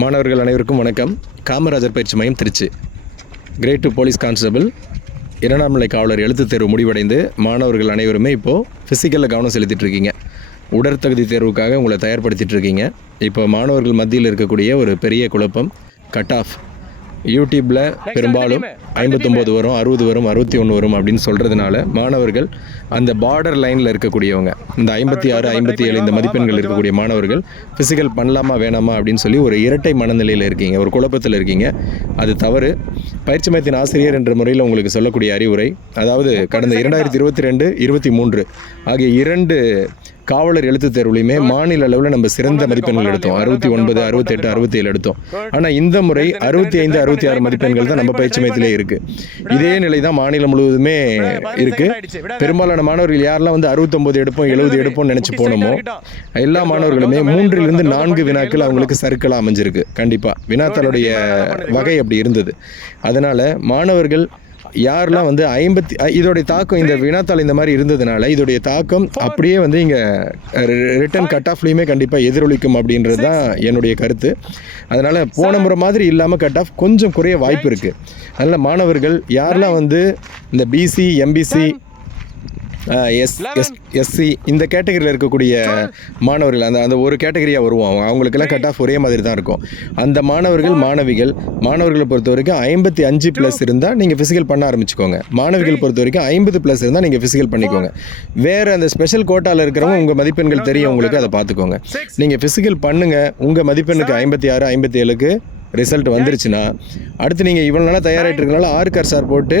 மாணவர்கள் அனைவருக்கும் வணக்கம். காமராஜர் பயிற்சி மையம் திருச்சி. கிரேட் 2 போலீஸ் கான்ஸ்டபிள் 2ஆம் நிலை காவலர் எழுத்துத் தேர்வு முடிவடைந்து மாணவர்கள் அனைவருமே இப்போது ஃபிசிக்கலில் கவனம் செலுத்திட்டு இருக்கீங்க. உடற்தகுதி தேர்வுக்காக உங்களை தயார்படுத்திட்டு இருக்கீங்க. இப்போ மாணவர்கள் மத்தியில் இருக்கக்கூடிய ஒரு பெரிய குழப்பம் கட் ஆஃப். யூடியூப்பில் பெரும்பாலும் 59 வரும், 60 வரும், 61 வரும் அப்படின்னு சொல்கிறதுனால மாணவர்கள் அந்த பார்டர் லைனில் இருக்கக்கூடியவங்க, இந்த 56, 57 இந்த மதிப்பெண்கள் இருக்கக்கூடிய மாணவர்கள் ஃபிசிக்கல் பண்ணலாமா வேணாமா அப்படின்னு சொல்லி ஒரு இரட்டை மனநிலையில் இருக்கீங்க, ஒரு குழப்பத்தில் இருக்கீங்க. அது தவறு. பயிற்சி மையத்தின் ஆசிரியர் என்ற முறையில் உங்களுக்கு சொல்லக்கூடிய அறிவுரை, அதாவது கடந்த 2022, 23 ஆகிய 2 காவலர் எழுத்துத் தேர்வுலையுமே மாநில அளவில் நம்ம சிறந்த மதிப்பெண்கள் எடுத்தோம். 69, 68, 67 எடுத்தோம். ஆனால் இந்த முறை 65, 66 மதிப்பெண்கள் தான் நம்ம பயிற்சி மையத்திலே இருக்குது. இதே நிலை தான் மாநிலம் முழுவதுமே இருக்குது. பெரும்பாலான மாணவர்கள் யாரெல்லாம் 69 எடுப்போம், 70 எடுப்போம்னு நினச்சி போனோமோ எல்லா மாணவர்களுமே 3 to 4 வினாக்கள் அவங்களுக்கு சர்க்கிளாக அமைஞ்சிருக்கு. கண்டிப்பாக வினாத்தாளுடைய வகை அப்படி இருந்தது. அதனால் மாணவர்கள் யாரெல்லாம் 50 இதோடைய தாக்கம், இந்த வினாத்தாள் இந்த மாதிரி இருந்ததுனால இதோடைய தாக்கம் அப்படியே இங்கே ரிட்டன் கட் ஆஃப்லேயுமே கண்டிப்பாக எதிரொலிக்கும் அப்படின்றது தான் என்னுடைய கருத்து. அதனால் போன முறை மாதிரி இல்லாமல் கட் ஆஃப் கொஞ்சம் குறைய வாய்ப்பு இருக்குது. அதனால் மாணவர்கள் யாரெல்லாம் இந்த பிசி, எம்பிசி, எஸ்சி இந்த கேட்டகரியில் இருக்கக்கூடிய மாணவர்கள் அந்த ஒரு கேட்டகரியாக வருவோம். அவங்களுக்கெல்லாம் கட் ஆஃப் ஒரே மாதிரி தான் இருக்கும். அந்த மாணவர்களை பொறுத்த வரைக்கும் 55+ இருந்தால் நீங்கள் ஃபிசிக்கல் பண்ண ஆரம்பிச்சுக்கோங்க. மாணவிகள் பொறுத்த வரைக்கும் 50+ இருந்தால் நீங்கள் ஃபிசிக்கல் பண்ணிக்கோங்க. வேறு அந்த ஸ்பெஷல் கோட்டாவில் இருக்கிறவங்க உங்கள் மதிப்பெண்கள் தெரியும் உங்களுக்கு, அதை பார்த்துக்கோங்க. நீங்கள் ஃபிசிக்கல் பண்ணுங்கள். உங்கள் மதிப்பெண்ணுக்கு 56, 57க்கு ரிசல்ட் வந்துருச்சுன்னா அடுத்து நீங்கள் இவ்வளோ நாளாக தயாராகிட்டு இருக்கனால ஆர்கர் சார் போட்டு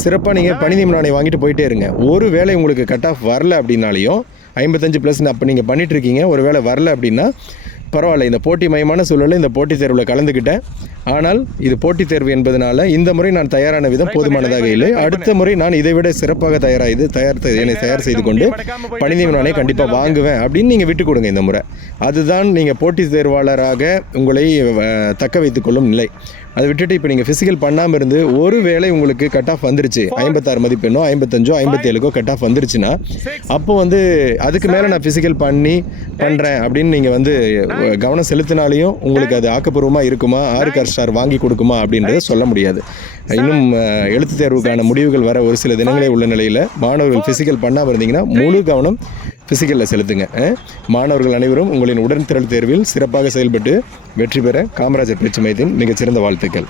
சிறப்பாக நீங்கள் பணி நியமன வாங்கிட்டு போயிட்டே இருங்க. ஒரு வேளை உங்களுக்கு கட் ஆஃப் வரல அப்படின்னாலையும் 55+ அப்போ நீங்கள் பண்ணிகிட்ருக்கீங்க, ஒரு வேளை வரல அப்படின்னா பரவாயில்ல. இந்த போட்டி மயமான சூழலில் இந்த போட்டித் தேர்வில் கலந்துக்கிட்டேன். ஆனால் இது போட்டித் தேர்வு என்பதனால இந்த முறை நான் தயாரான விதம் போதுமானதாக இல்லை. அடுத்த முறை நான் இதை விட சிறப்பாக என்னை தயார் செய்து கொண்டு பணி நியமன கண்டிப்பாக வாங்குவேன் அப்படின்னு நீங்கள் விட்டு கொடுங்க இந்த முறை. அதுதான் நீங்கள் போட்டித் தேர்வாளராக உங்களை தக்க வைத்துக் கொள்ளும் நிலை. அதை விட்டுட்டு இப்போ நீங்கள் ஃபிசிக்கல் பண்ணாமல் இருந்து ஒரு வேளை உங்களுக்கு கட் ஆஃப் வந்துருச்சு, 56 மதிப்பெண்ணோ 55, 57 கட் ஆஃப் வந்துருச்சுன்னா அப்போ அதுக்கு மேலே நான் ஃபிசிக்கல் பண்ணுறேன் அப்படின்னு நீங்கள் கவனம் செலுத்தினாலையும் உங்களுக்கு அது ஆக்கப்பூர்வமாக இருக்குமா, ஆர்கர் ஸ்டார் வாங்கி கொடுக்குமா அப்படின்றத சொல்ல முடியாது. இன்னும் எழுத்து தேர்வுக்கான முடிவுகள் வர ஒரு சில தினங்களே உள்ள நிலையில் மாணவர்கள் ஃபிசிக்கல் பண்ணாமல் இருந்தீங்கன்னா முழு கவனம் ஃபிசிக்கலில் செலுத்துங்க. மாணவர்கள் அனைவரும் உங்களின் உடன்திரள் தேர்வில் சிறப்பாக செயல்பட்டு வெற்றி பெற காமராஜர் பயிற்சி மையத்தின் மிகச்சிறந்த வாழ்த்துக்கள்.